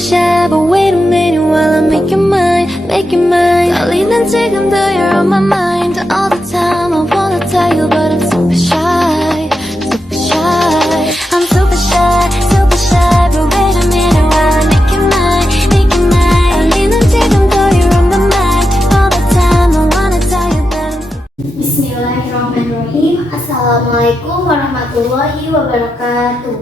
shy, but wait a minute while I make you mine, make you mine. 떨리는 지금도 you're on my mind all the time. I wanna tell you, but I'm super shy, super shy. I'm super shy, super shy, but wait a minute while I make you mine, make you mine. 떨리는 지금도 you're on my mind all the time. I wanna tell you, but I'm Bismillahirrahmanirrahim. Assalamualaikum warahmatullahi wabarakatuh.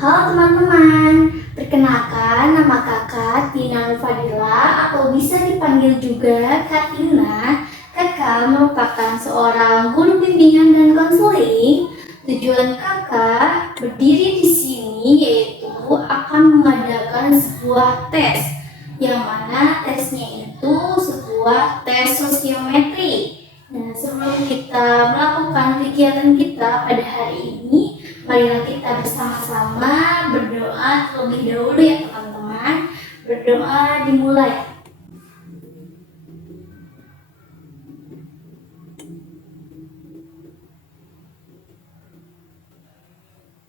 Halo teman-teman, perkenalkan nama kakak Tina Nur Fadila atau bisa dipanggil juga Kak Tina. Kakak merupakan seorang guru bimbingan dan konseling. Tujuan kakak berdiri di sini yaitu akan mengadakan sebuah tes, yang mana tesnya itu sebuah tes sosiometri. Nah, sebelum kita melakukan kegiatan kita pada hari ini, marilah kita bersama-sama berdoa terlebih dahulu ya teman-teman. Berdoa dimulai.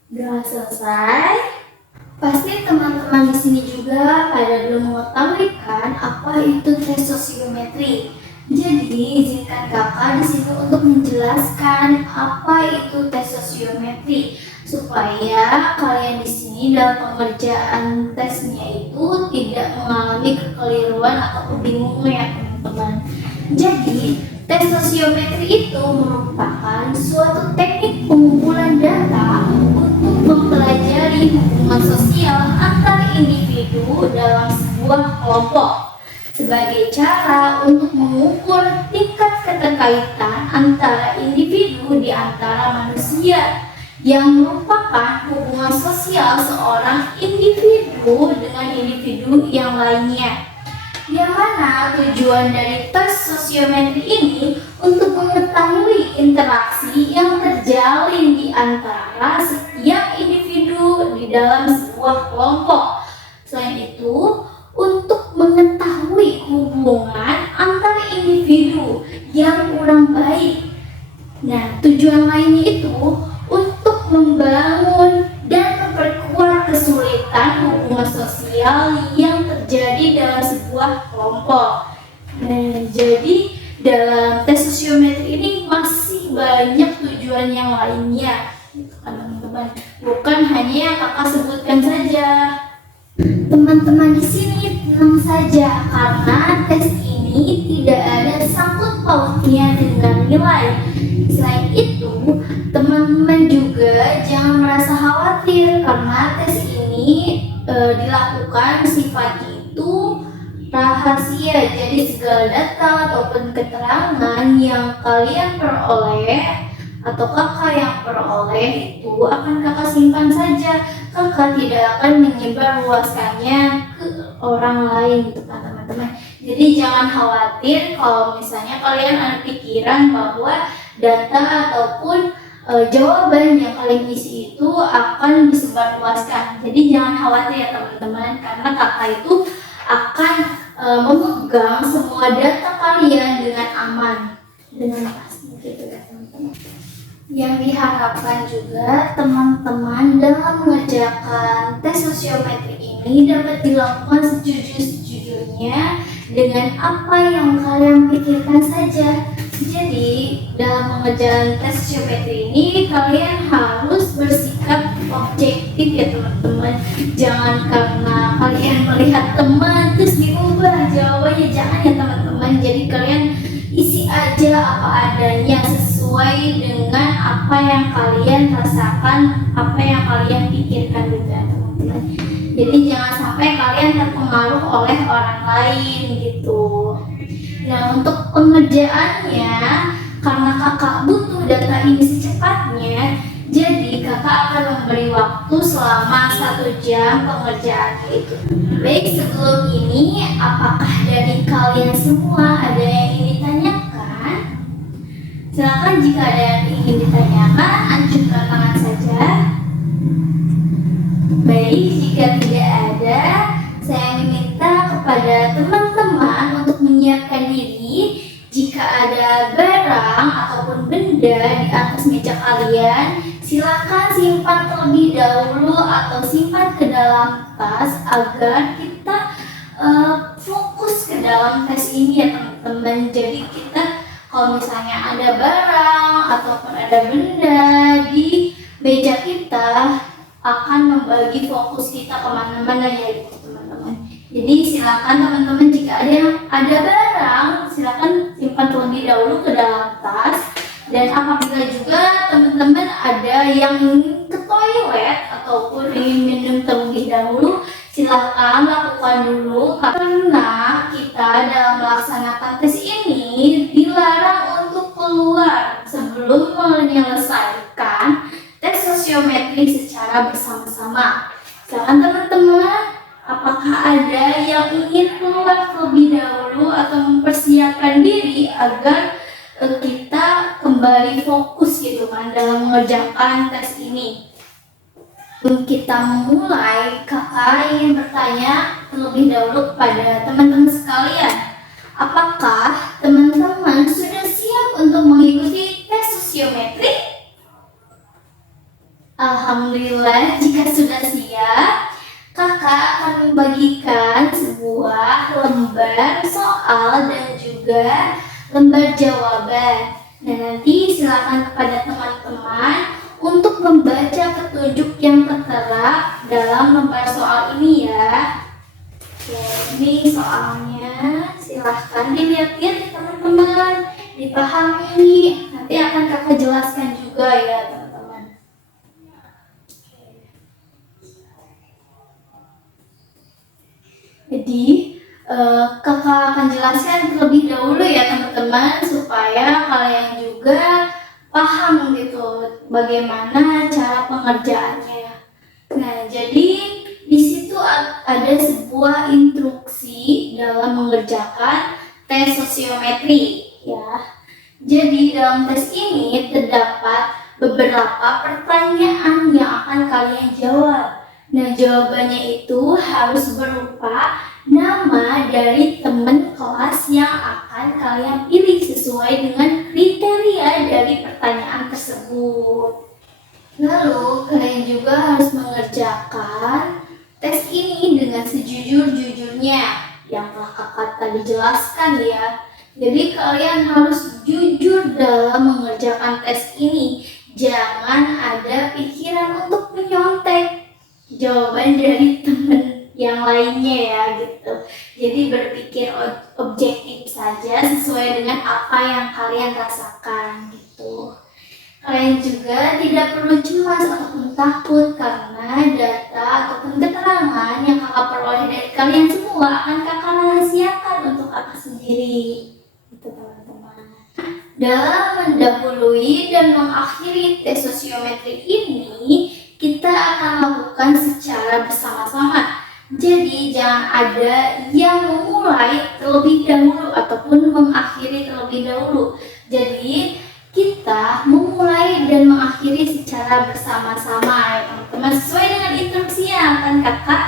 Doa selesai. Pasti teman-teman di sini juga pada belum mengetahui kan apa itu tes sosiometri. Jadi izinkan kakak di sini untuk menjelaskan apa itu tes sosiometri supaya kalian di sini dalam pengerjaan tesnya itu tidak mengalami kekeliruan atau kebingungan ya teman-teman. Jadi tes sosiometri itu merupakan suatu teknik pengumpulan data untuk mempelajari hubungan sosial antar individu dalam sebuah kelompok, sebagai cara untuk mengukur tingkat keterkaitan antara individu di antara manusia yang merupakan hubungan sosial seorang individu dengan individu yang lainnya. Yang mana tujuan dari tes sosiometri ini untuk mengetahui interaksi yang terjalin di antara setiap individu di dalam sebuah kelompok. Selain itu, untuk mengetahui hubungan antar individu yang kurang baik. Nah, tujuan lainnya itu untuk membangun dan memperkuat kesulitan hubungan sosial yang terjadi dalam sebuah kelompok. Nah, jadi dalam tes sosiometri ini masih banyak tujuan yang lainnya, teman-teman. Bukan hanya yang kakak sebutkan saja. Teman-teman di sini tenang saja karena tes ini tidak ada sangkut pautnya dengan nilai. Selain itu, teman-teman juga jangan merasa khawatir karena tes ini dilakukan sifatnya itu rahasia. Jadi segala data ataupun keterangan yang kalian peroleh atau kakak yang peroleh itu akan kakak simpan saja. Kakak tidak akan menyebarluaskannya ke orang lain gitu kan teman-teman. Jadi jangan khawatir kalau misalnya kalian ada pikiran bahwa data ataupun jawaban yang kalian isi itu akan disebarluaskan. Jadi jangan khawatir ya teman-teman, karena kakak itu akan memegang semua data kalian dengan aman, dengan pasti gitu ya teman-teman. Yang diharapkan juga teman-teman dalam mengerjakan tes sosiometri ini dapat dilakukan sejujur-sejujurnya dengan apa yang kalian pikirkan saja. Jadi dalam mengerjakan tes sosiometri ini kalian harus bersikap objektif ya teman-teman. Jangan karena kalian melihat teman terus diubah jawabannya, jangan ya teman-teman. Jadi kalian isi aja apa adanya sesuai dengan apa yang kalian rasakan, apa yang kalian pikirkan juga teman-teman. Jadi jangan sampai kalian terpengaruh oleh orang lain gitu. Nah, untuk pengerjaannya, karena kakak butuh data ini secepatnya, jadi kakak akan memberi waktu selama 1 jam pengerjaannya itu. Baik, sebelum ini apakah dari kalian semua ada yang ingin ditanyakan? Silakan jika ada yang ingin ditanyakan, ajukan tangan saja. Baik, jika tidak ada, saya meminta kepada teman-teman untuk menyiapkan diri. Jika ada barang ataupun benda di atas meja kalian, silakan simpan terlebih dahulu atau simpan ke dalam tas agar kita fokus ke dalam tes ini ya teman-teman. Jadi kita kalau misalnya ada barang ataupun ada benda di meja kita akan membagi fokus kita kemana-mana ya teman-teman. Jadi silakan teman-teman jika ada barang silakan simpan terlebih dahulu ke dalam tas. Dan apabila juga teman-teman ada yang ingin ke toilet ataupun ingin minum terlebih dahulu, silakan lakukan dulu karena kita dalam melaksanakan tes ini dilarang untuk keluar sebelum menyelesaikan tes sosiometri secara bersama-sama. Silakan teman-teman, apakah ada yang ingin keluar terlebih dahulu atau mempersiapkan diri agar kita kembali fokus gitu kan dalam mengerjakan tes ini. Kita mulai, kakak ingin bertanya terlebih dahulu kepada teman-teman sekalian. Apakah teman-teman sudah siap untuk mengikuti tes sosiometri? Alhamdulillah, jika sudah siap, kakak akan membagikan sebuah lembar soal dan juga lembar jawaban. Nah, nanti silakan kepada teman-teman untuk membaca petunjuk yang tertera dalam lembar soal ini ya. Oke, ini soalnya silahkan dilihat-lihat ya teman-teman, dipahami. Nanti akan kakak jelaskan juga ya teman-teman. Jadi kakak akan jelaskan terlebih dahulu ya teman-teman supaya kalian juga paham gitu bagaimana cara pengerjaannya. Nah, jadi di situ ada sebuah instruksi dalam mengerjakan tes sosiometri ya. Jadi dalam tes ini terdapat beberapa pertanyaan yang akan kalian jawab. Nah, jawabannya itu harus berupa nama dari teman kelas yang akan kalian pilih sesuai dengan kriteria dari pertanyaan tersebut. Lalu kalian juga harus mengerjakan tes ini dengan sejujur-jujurnya yang telah kakak tadi jelaskan ya. Jadi kalian harus jujur dalam mengerjakan tes ini. Jangan ada pikiran untuk menyontek jawaban dari teman yang lainnya ya gitu. Jadi berpikir objektif saja sesuai dengan apa yang kalian rasakan gitu. Kalian juga tidak perlu cemas ataupun takut karena data ataupun keterangan yang kakak peroleh dari kalian semua akan kakak rahasiakan untuk kakak sendiri gitu teman-teman. Dalam mendahului dan mengakhiri tes sosiometri ini, kita akan lakukan secara bersama-sama. Jadi jangan ada yang memulai terlebih dahulu ataupun mengakhiri terlebih dahulu. Jadi kita memulai dan mengakhiri secara bersama-sama ya teman-teman, sesuai dengan instruksi yang akan kakak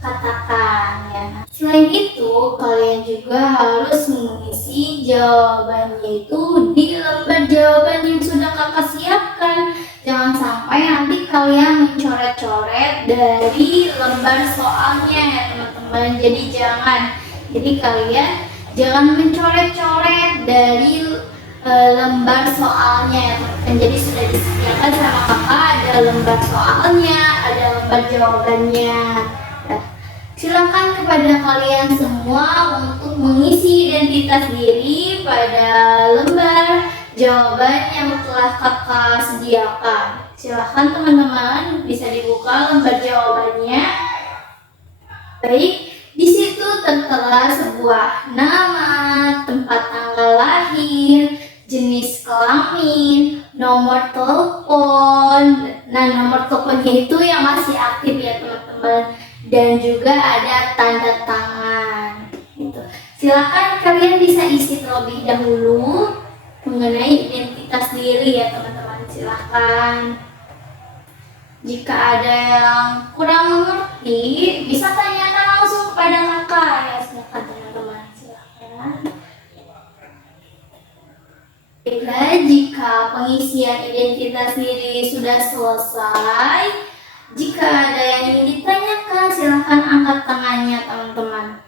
katakan ya. Selain itu kalian juga harus mengisi jawabannya itu di lembar jawaban yang sudah kakak siapkan. Jangan sampai nanti kalian mencoret-coret dari lembar soalnya ya teman-teman. Jadi kalian jangan mencoret-coret dari lembar soalnya ya teman-teman. Jadi sudah disediakan sama kakak ada lembar soalnya, ada lembar jawabannya. Nah, silakan kepada kalian semua untuk mengisi identitas diri pada lembar jawaban yang telah kakak sediakan. Silahkan teman-teman bisa dibuka lembar jawabannya. Baik, di situ tertera sebuah nama, tempat tanggal lahir, jenis kelamin, nomor telepon. Nah, nomor teleponnya itu yang masih aktif ya teman-teman. Dan juga ada tanda tangan. Gitu. Silakan kalian bisa isi terlebih dahulu mengenai identitas diri ya teman-teman. Silahkan. Jika ada yang kurang mengerti, bisa tanyakan langsung kepada kakak ya. Silakan teman-teman. Silahkan. Baiklah, jika pengisian identitas diri sudah selesai, jika ada yang ingin ditanyakan, silahkan angkat tangannya teman-teman.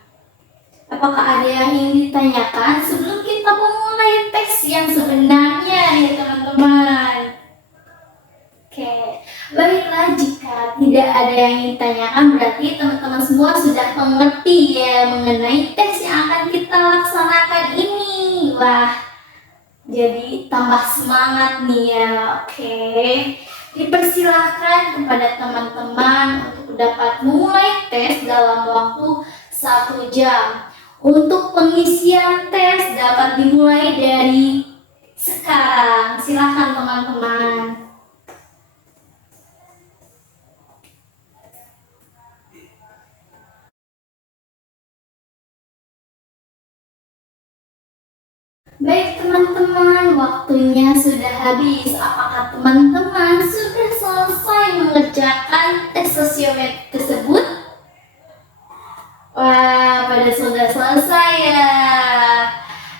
Apakah ada yang ingin ditanyakan sebelum kita memulai tes yang sebenarnya ya teman-teman? Oke, baiklah, jika tidak ada yang ingin ditanyakan berarti teman-teman semua sudah mengerti ya mengenai tes yang akan kita laksanakan ini. Wah, jadi tambah semangat nih ya. Oke, dipersilahkan kepada teman-teman untuk dapat mulai tes dalam waktu 1 jam. Untuk pengisian tes dapat dimulai dari sekarang. Silahkan teman-teman. Baik teman-teman, waktunya sudah habis. Apakah teman-teman sudah selesai mengerjakan tes sosiometri tersebut? Wah, pada sudah selesai ya.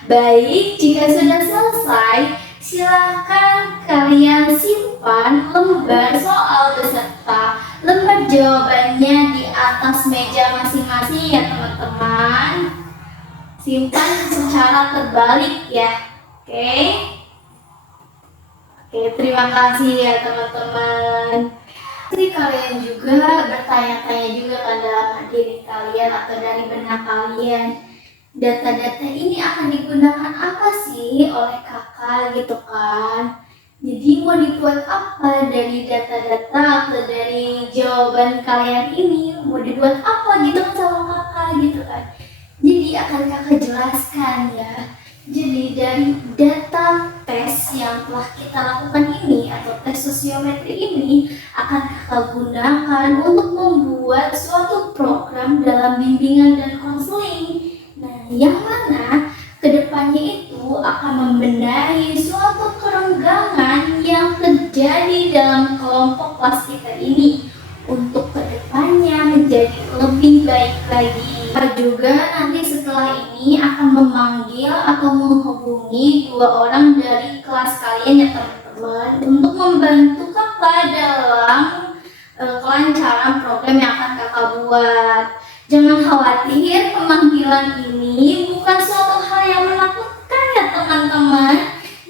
Baik, jika sudah selesai, silakan kalian simpan lembar soal beserta lembar jawabannya di atas meja masing-masing ya teman-teman. Simpan secara terbalik ya. Oke. Oke, terima kasih ya teman-teman. Jadi kalian juga bertanya-tanya juga pada diri kalian atau dari benak kalian, data-data ini akan digunakan apa sih oleh kakak gitu kan. Jadi mau dibuat apa dari data-data atau dari jawaban kalian ini, mau dibuat apa gitu sama kakak gitu kan. Jadi akan kakak jelaskan ya. Jadi dari data tes yang telah kita lakukan ini atau tes sosiometri ini akan kakak gunakan untuk membuat suatu program dalam bimbingan dan konseling. Nah, yang mana kedepannya itu akan membenahi suatu kerenggangan yang terjadi dalam kelompok kelas kita ini untuk kedepannya menjadi lebih baik lagi. Juga nanti setelah ini akan memanggil atau menghubungi 2 orang dari kelas kalian ya teman-teman untuk membantu kakak dalam kelancaran program yang akan kakak buat. Jangan khawatir, pemanggilan ini bukan suatu hal yang menakutkan ya teman-teman.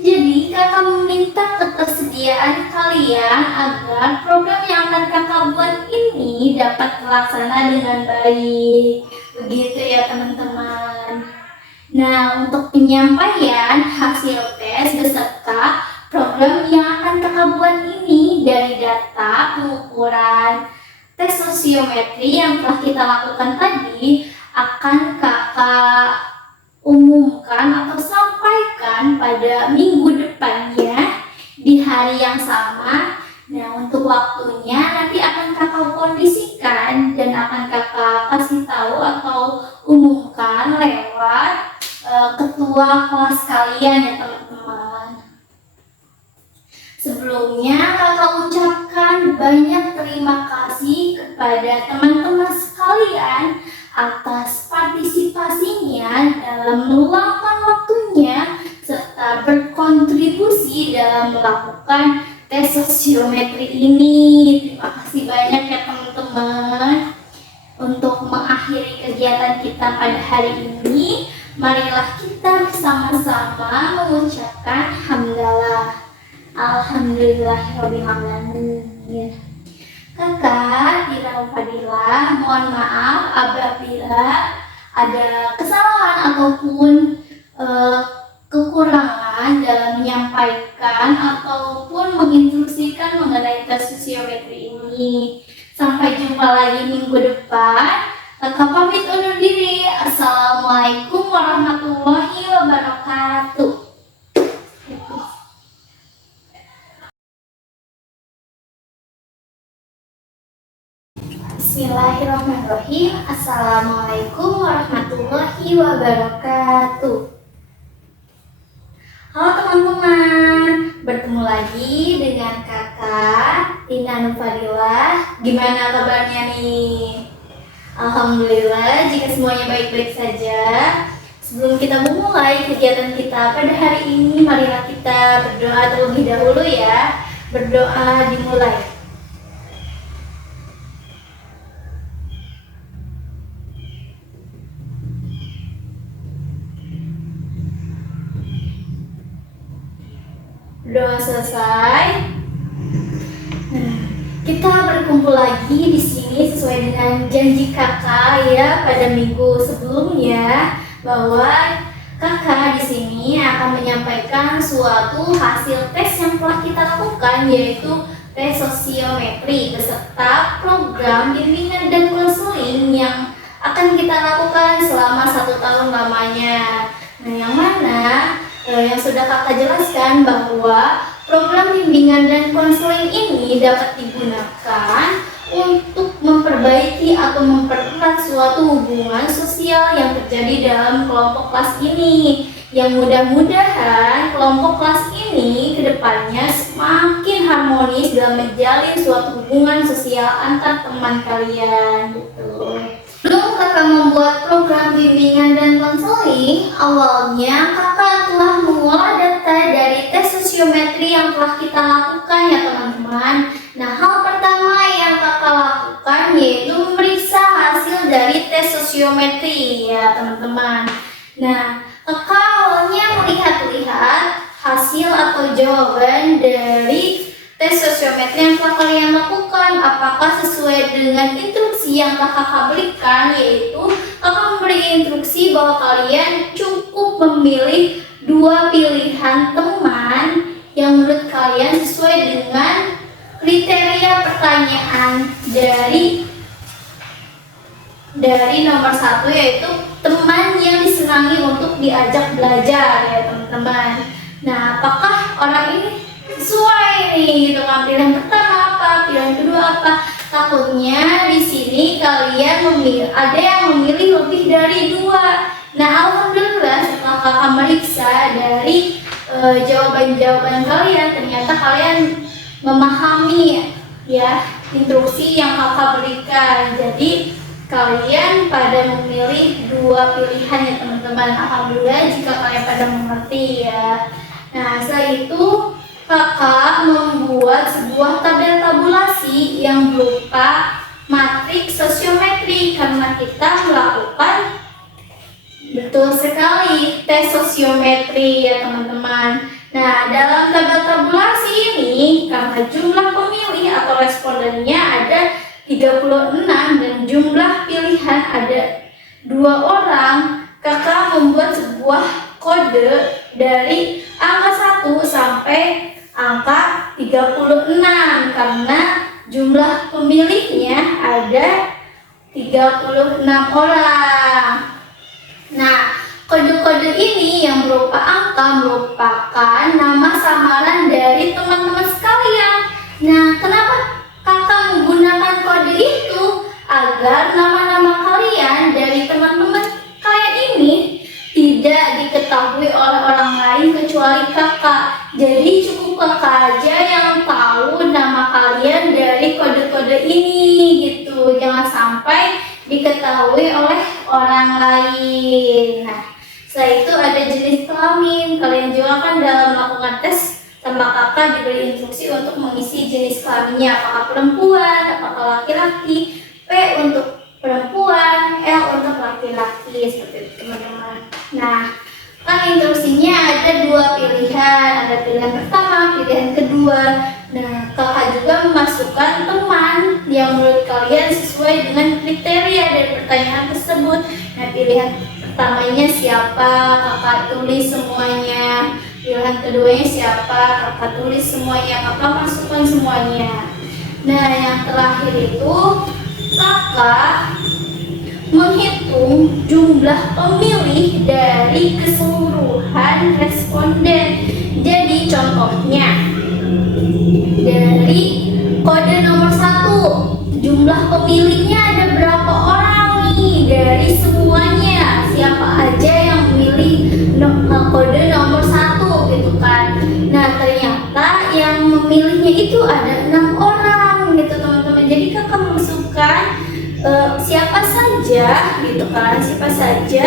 Jadi kakak meminta ketersediaan kalian agar program yang akan kakak buat ini dapat terlaksana dengan baik. Begitu ya teman-teman. Nah, untuk penyampaian hasil tes beserta program yang akan kakak buat ini dari data pengukuran tes sosiometri yang telah kita lakukan tadi akan kakak umumkan atau sampaikan pada minggu depannya di hari yang sama. Nah, untuk waktunya nanti akan kakak kondisikan dan akan kakak kasih tahu atau umumkan lewat ketua kelas kalian ya teman-teman. Sebelumnya kakak ucapkan banyak terima kasih kepada teman-teman sekalian atas partisipasinya dalam meluangkan waktunya serta berkontribusi dalam melakukan tes sosiometri ini. Terima kasih banyak ya teman-teman. Untuk mengakhiri kegiatan kita pada hari ini, marilah kita bersama-sama mengucapkan hamdalah. Alhamdulillahirabbil alamin. Kakak Ira Fadilah, mohon maaf apabila ada kesalahan ataupun kekurangan dalam menyampaikan ataupun menginstruksikan mengenai tes sosiometri ini. Sampai jumpa lagi minggu depan. Kakak pamit undur diri. Assalamualaikum warahmatullahi wabarakatuh. Bismillahirrahmanirrahim. Assalamualaikum warahmatullahi wabarakatuh. Halo teman-teman, bertemu lagi dengan kakak Tina Nufadilah. Gimana kabarnya nih? Alhamdulillah, jika semuanya baik-baik saja. Sebelum kita memulai kegiatan kita pada hari ini, marilah kita berdoa terlebih dahulu ya. Berdoa dimulai. Doa selesai. Nah, kita berkumpul lagi di sini sesuai dengan janji kakak ya pada minggu sebelumnya, bahwa kakak di sini akan menyampaikan suatu hasil tes yang telah kita lakukan, yaitu tes sosiometri beserta program bimbingan dan konseling yang akan kita lakukan selama 1 tahun lamanya. Nah, yang mana yang sudah kakak jelaskan bahwa program bimbingan dan konseling ini dapat digunakan untuk memperbaiki atau mempererat suatu hubungan sosial yang terjadi dalam kelompok kelas ini. Yang mudah-mudahan kelompok kelas ini kedepannya semakin harmonis dalam menjalin suatu hubungan sosial antar teman kalian gitu. Sebelum kakak membuat program bimbingan dan konseling, awalnya kakak telah mengolah data dari tes sosiometri yang telah kita lakukan ya teman-teman. Nah, hal pertama yang kakak lakukan yaitu memeriksa hasil dari tes sosiometri ya teman-teman. Nah, kakak awalnya melihat-lihat hasil atau jawaban dari tes sosiometri yang telah kalian lakukan, apakah sesuai dengan instruksi yang kakak berikan, yaitu kakak memberi instruksi bahwa kalian cukup memilih 2 pilihan teman yang menurut kalian sesuai dengan kriteria pertanyaan dari nomor 1, yaitu teman yang disenangi untuk diajak belajar ya teman-teman. Nah, apakah orang ini sesuai nih gitu kan, pilihan pertama apa, pilihan kedua apa? Takutnya di sini kalian ada yang memilih lebih dari 2. Nah, alhamdulillah setelah kakak meriksa dari jawaban-jawaban kalian, ternyata kalian memahami ya instruksi yang kakak berikan. Jadi kalian pada memilih 2 pilihan ya teman-teman. Alhamdulillah jika kalian pada mengerti ya. Nah, setelah itu kakak membuat sebuah tabel tabulasi yang berupa matriks sosiometri karena kita melakukan betul sekali tes sosiometri ya teman-teman. Nah, dalam tabel tabulasi ini karena jumlah pemilih atau respondennya ada 36 dan jumlah pilihan ada 2 orang, kakak membuat sebuah kode dari angka 1 sampai angka 36 karena jumlah pemilihnya ada 36 orang. Nah, kode-kode ini yang berupa angka merupakan nama samaran dari teman-teman sekalian. Nah, kenapa kakak menggunakan kode itu? Agar nama-nama kalian dari teman-teman kalian ini tidak diketahui oleh orang lain kecuali kakak. Jadi cukup kakak aja yang tahu nama kalian dari kode-kode ini gitu. Jangan sampai diketahui oleh orang lain. Nah, setelah itu ada jenis kelamin. Kalian juga kan dalam melakukan tes sama kakak diberi instruksi untuk mengisi jenis kelaminnya, apakah perempuan, apakah laki-laki, P untuk perempuan, L untuk laki-laki, seperti itu teman-teman. Nah, kan instruksinya ada 2 pilihan, ada pilihan pertama, pilihan kedua. Nah, kakak juga memasukkan teman yang menurut kalian sesuai dengan kriteria dari pertanyaan tersebut. Nah, pilihan pertamanya siapa, kakak tulis semuanya. Pilihan keduanya siapa, kakak tulis semuanya, kakak masukkan semuanya. Nah, yang terakhir itu kakak menghitung jumlah pemilih dari keseluruhan responden. Jadi contohnya dari kode nomor 1, jumlah pemilihnya ada berapa orang nih dari semuanya, siapa aja yang memilih kode nomor 1 gitu kan. Nah, ternyata yang memilihnya itu ada 6 orang gitu teman-teman. Jadi kakak masukkan siapa saja gitu kan, siapa saja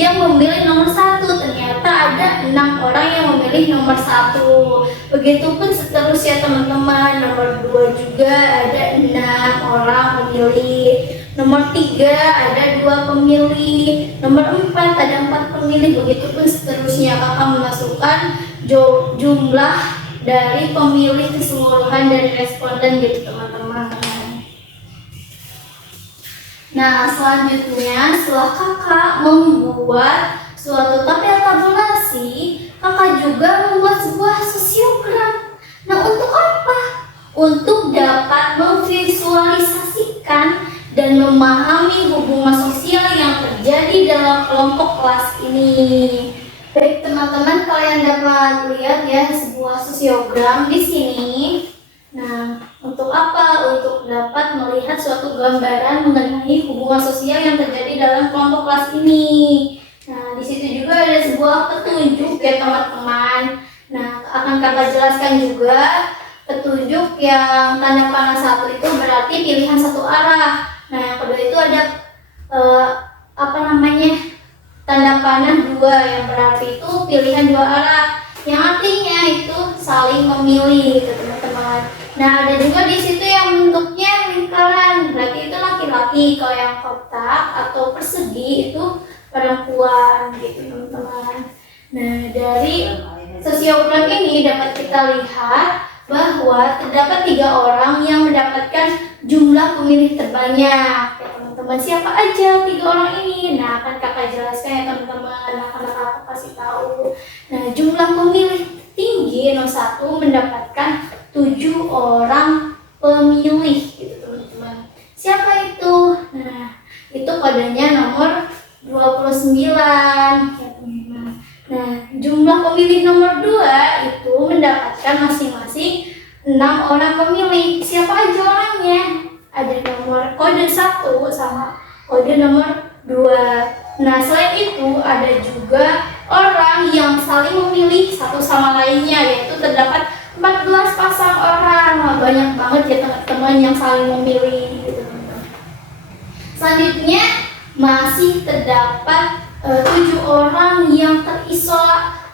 yang memilih nomor 1. Ternyata ada 6 orang yang memilih nomor 1. Begitupun seterusnya teman-teman. Nomor 2 juga ada 6 orang memilih. Nomor 3 ada 2 pemilih. Nomor 4 ada 4 pemilih. Begitupun seterusnya. Kakak memasukkan jumlah dari pemilih keseluruhan dari responden gitu teman-teman. Nah, selanjutnya setelah kakak membuat suatu tabel tabulasi, kakak juga membuat sebuah sosiogram. Nah, untuk apa? Untuk dapat memvisualisasikan dan memahami hubungan sosial yang terjadi dalam kelompok kelas ini. Baik teman-teman, kalian dapat lihat ya sebuah sosiogram di sini. Nah, untuk apa? Untuk dapat melihat suatu gambaran mengenai hubungan sosial yang terjadi dalam kelompok kelas ini. Nah, di situ juga ada sebuah petunjuk ya teman-teman. Nah, akan kakak jelaskan juga petunjuk yang tanda panah 1 itu berarti pilihan satu arah. Nah, yang kedua itu ada tanda panah 2 yang berarti itu pilihan 2 arah. Yang artinya itu saling memilih gitu teman-teman. Nah, ada juga di situ yang bentuknya lingkaran, berarti itu laki-laki. Kalau yang kotak atau persegi itu perempuan gitu teman-teman. Nah, dari sosiogram ini dapat kita lihat bahwa terdapat 3 orang yang mendapatkan jumlah pemilih terbanyak ya teman-teman. Siapa aja 3 orang ini? Nah, akan kakak jelaskan ya teman-teman, akan kakak kasih tahu. Nah, jumlah pemilih tinggi nomor 1 mendapatkan 7 orang pemilih gitu teman-teman. Siapa itu? Nah, itu kodenya nomor 29 ya teman-teman. Nah, jumlah pemilih nomor 2 itu mendapatkan masing-masing 6 orang pemilih. Siapa aja orangnya? Ada nomor kode 1 sama kode nomor 2. Nah, selain itu ada juga orang yang saling memilih satu sama lainnya, yaitu terdapat 14 pasang orang. Wah, banyak banget ya teman-teman yang saling memilih gitu teman-teman. Selanjutnya masih terdapat 7 orang yang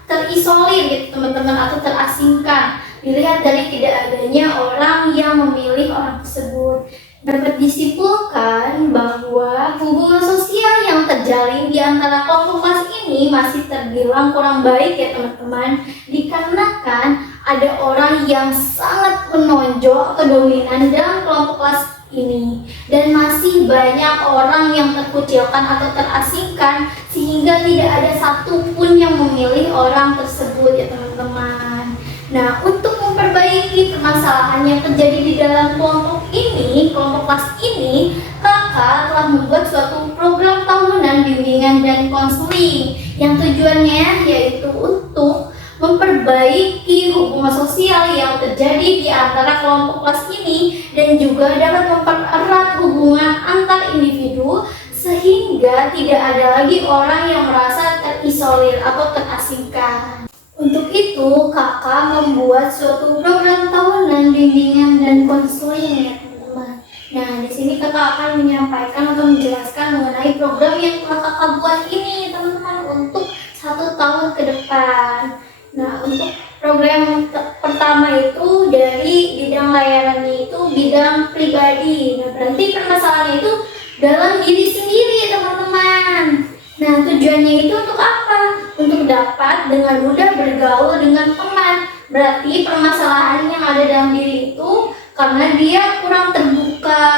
terisolir gitu teman-teman atau terasingkan. Dilihat dari tidak adanya orang yang memilih orang tersebut. Dapat disimpulkan bahwa hubungan sosial yang terjalin di antara kelompok kelas ini masih terbilang kurang baik ya teman-teman, dikarenakan ada orang yang sangat menonjol atau dominan dalam kelompok kelas ini, dan masih banyak orang yang terkucilkan atau terasingkan sehingga tidak ada satupun yang memilih orang tersebut ya teman-teman. Nah, untuk memperbaiki permasalahan yang terjadi di dalam kelompok kelas ini, kakak telah membuat suatu program tahunan bimbingan dan konseling yang tujuannya yaitu untuk memperbaiki hubungan sosial yang terjadi di antara kelompok kelas ini dan juga dapat mempererat hubungan antar individu sehingga tidak ada lagi orang yang merasa terisolir atau terasingkan. Untuk itu, kakak membuat suatu program tahunan bimbingan dan konseling ya teman-teman. Nah, di sini kakak akan menyampaikan atau menjelaskan mengenai program yang telah kakak buat ini teman-teman untuk 1 tahun ke depan. Nah, untuk program pertama itu dari bidang layanannya itu bidang pribadi. Nah, berarti permasalahannya itu dalam diri sendiri teman-teman. Nah, tujuannya itu untuk apa? Untuk dapat dengan mudah bergaul dengan teman. Berarti permasalahan yang ada dalam diri itu karena dia kurang terbuka,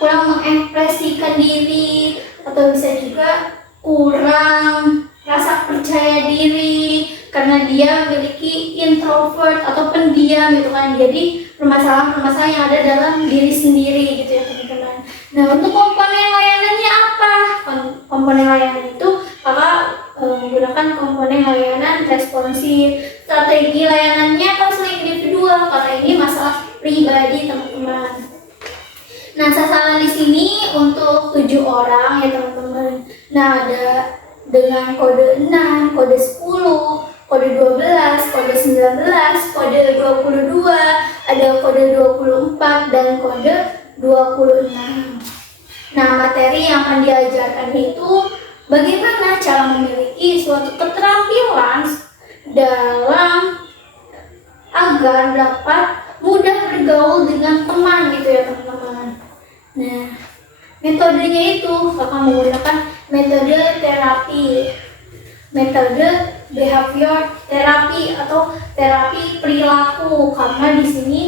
kurang mengekspresikan diri, atau bisa juga kurang rasa percaya diri karena dia memiliki introvert atau pendiam gitu kan. Jadi permasalahan-permasalahan yang ada dalam diri sendiri gitu ya teman-teman. Nah, untuk komponen layanannya apa? Komponen layanan itu kakak menggunakan komponen layanan responsif. Strategi layanannya konseling individual karena ini masalah pribadi teman-teman. Nah, sasaran di sini untuk 7 orang ya teman-teman. Nah, ada dengan kode 6, kode 10, kode 12, kode 19, kode 22, ada kode 24 dan kode 26. Nah, materi yang akan diajarkan itu bagaimana cara memiliki suatu keterampilan dalam agar dapat mudah bergaul dengan teman gitu ya teman-teman. Nah, metodenya itu kakak menggunakan metode terapi, metode behavior terapi atau terapi perilaku, karena di sini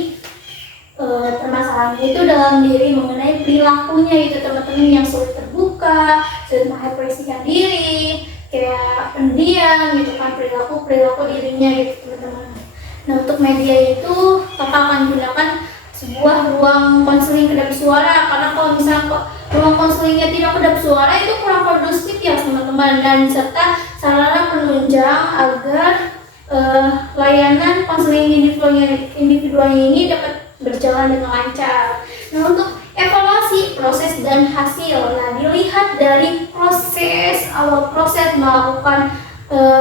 permasalahannya itu dalam diri mengenai perilakunya itu teman-teman, yang sulit terbuka, sulit mengekspresikan diri, kayak pendiam gitu kan, perilaku dirinya gitu teman-teman. Nah, untuk media itu kakak akan gunakan sebuah ruang konseling kedap suara, karena kalau misalnya ruang konselingnya tidak kedap suara itu kurang kondusif ya teman-teman, dan serta sarana penunjang agar layanan konseling individualnya ini dapat berjalan dengan lancar. Nah, untuk evaluasi proses dan hasil, nah dilihat dari awal proses melakukan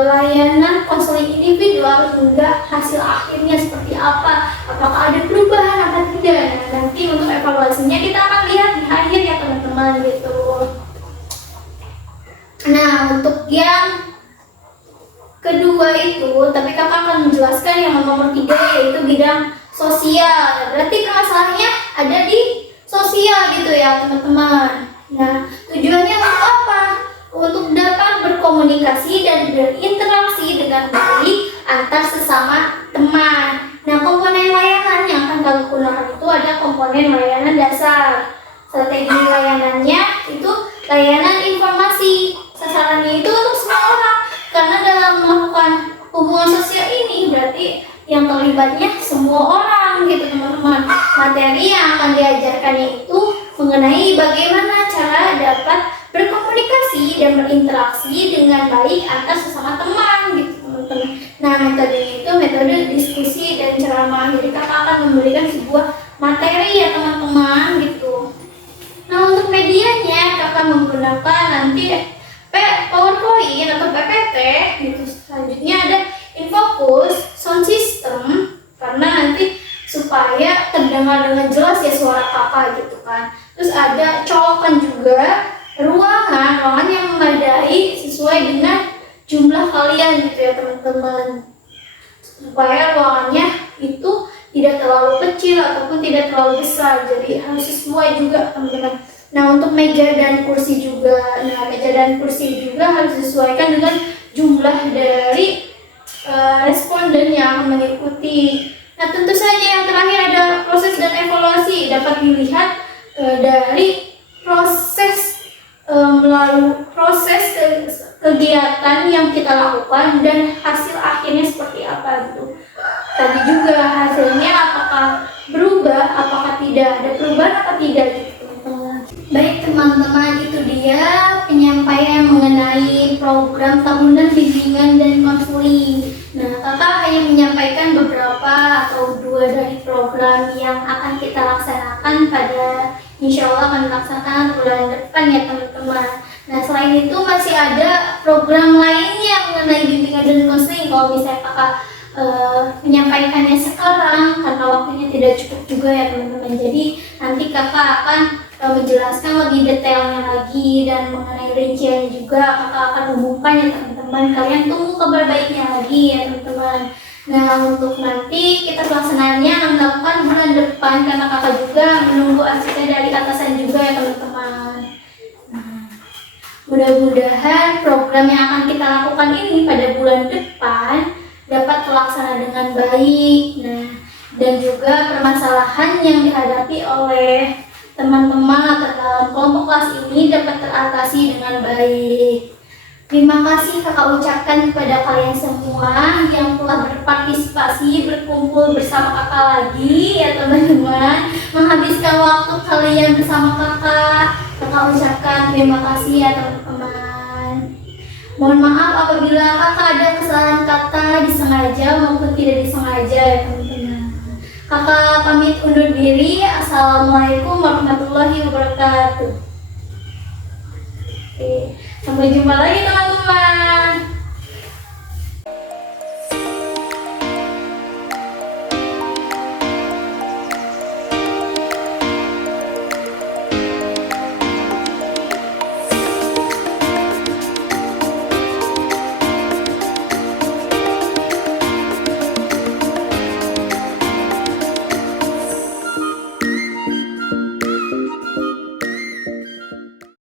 layanan konseling individual hingga hasil akhirnya seperti apa, apakah ada perubahan atau tidak. Nah, nanti untuk evaluasinya kita akan lihat di akhir ya teman-teman gitu. Nah, untuk yang kedua itu, tapi kakak akan menjelaskan yang nomor 3, yaitu bidang sosial. Berarti permasalahannya ada di sosial gitu ya teman-teman. Nah, tujuannya untuk apa? Untuk dapat berkomunikasi dan berinteraksi dengan baik antar sesama teman. Nah, komponen layanan yang akan kami gunakan itu ada komponen layanan dasar. Strategi layanannya itu layanan informasi. Sasarannya itu untuk semua orang, karena dalam melakukan hubungan sosial ini berarti yang terlibatnya semua orang gitu teman-teman. Materi yang akan diajarkannya itu mengenai bagaimana cara dapat berkomunikasi dan berinteraksi dengan baik antar sesama teman gitu teman-teman. Nah, metode itu metode diskusi dan ceramah. Jadi kakak akan memberikan sebuah materi ya teman-teman gitu. Nah, untuk medianya kakak menggunakan nanti PowerPoint atau PPT gitu. Selanjutnya ada Infocus, sound system, karena nanti supaya terdengar dengan jelas ya suara kakak gitu kan. Terus ada colokan juga, ruangan yang memadai sesuai dengan jumlah kalian gitu ya teman-teman, supaya ruangannya itu tidak terlalu kecil ataupun tidak terlalu besar, jadi harus sesuai juga teman-teman. Nah, untuk meja dan kursi juga, meja dan kursi juga harus disesuaikan dengan jumlah dari responden yang akan mengikuti. Nah, tentu saja yang terakhir ada proses dan evaluasi, dapat dilihat dari proses melalui proses kegiatan yang kita lakukan dan hasil akhirnya seperti apa gitu. Tadi juga hasilnya apakah berubah, apakah tidak ada perubahan atau tidak gitu. Baik teman-teman, itu dia penyampaian mengenai program tahunan bimbingan dan konseling. Nah, kakak hanya menyampaikan beberapa atau 2 dari program yang akan kita laksanakan insya Allah akan dilaksanakan bulan depan ya teman-teman. Nah, selain itu masih ada program lainnya mengenai bimbingan dan konseling. Kalau misalnya kakak menyampaikannya sekarang karena waktunya tidak cukup juga ya teman-teman. Jadi nanti kakak akan menjelaskan lebih detailnya lagi dan mengenai rinciannya juga kakak akan umumkan ya teman-teman. Kalian tunggu kabar baiknya lagi ya teman-teman. Nah, untuk nanti kita pelaksanaannya dilakukan bulan depan karena kakak juga menunggu hasilnya dari atasan juga ya teman-teman. Mudah-mudahan program yang akan kita lakukan ini pada bulan depan dapat terlaksana dengan baik. Nah, dan juga permasalahan yang dihadapi oleh teman-teman atau dalam kelompok kelas ini dapat teratasi dengan baik. Terima kasih kakak ucapkan kepada kalian semua yang telah berpartisipasi, berkumpul bersama kakak lagi ya teman-teman, menghabiskan waktu kalian bersama kakak. Kakak ucapkan terima kasih ya teman-teman. Mohon maaf apabila kakak ada kesalahan kata disengaja maupun tidak disengaja ya teman-teman. Kakak pamit undur diri. Assalamualaikum warahmatullahi wabarakatuh. Oke, sampai jumpa lagi teman-teman.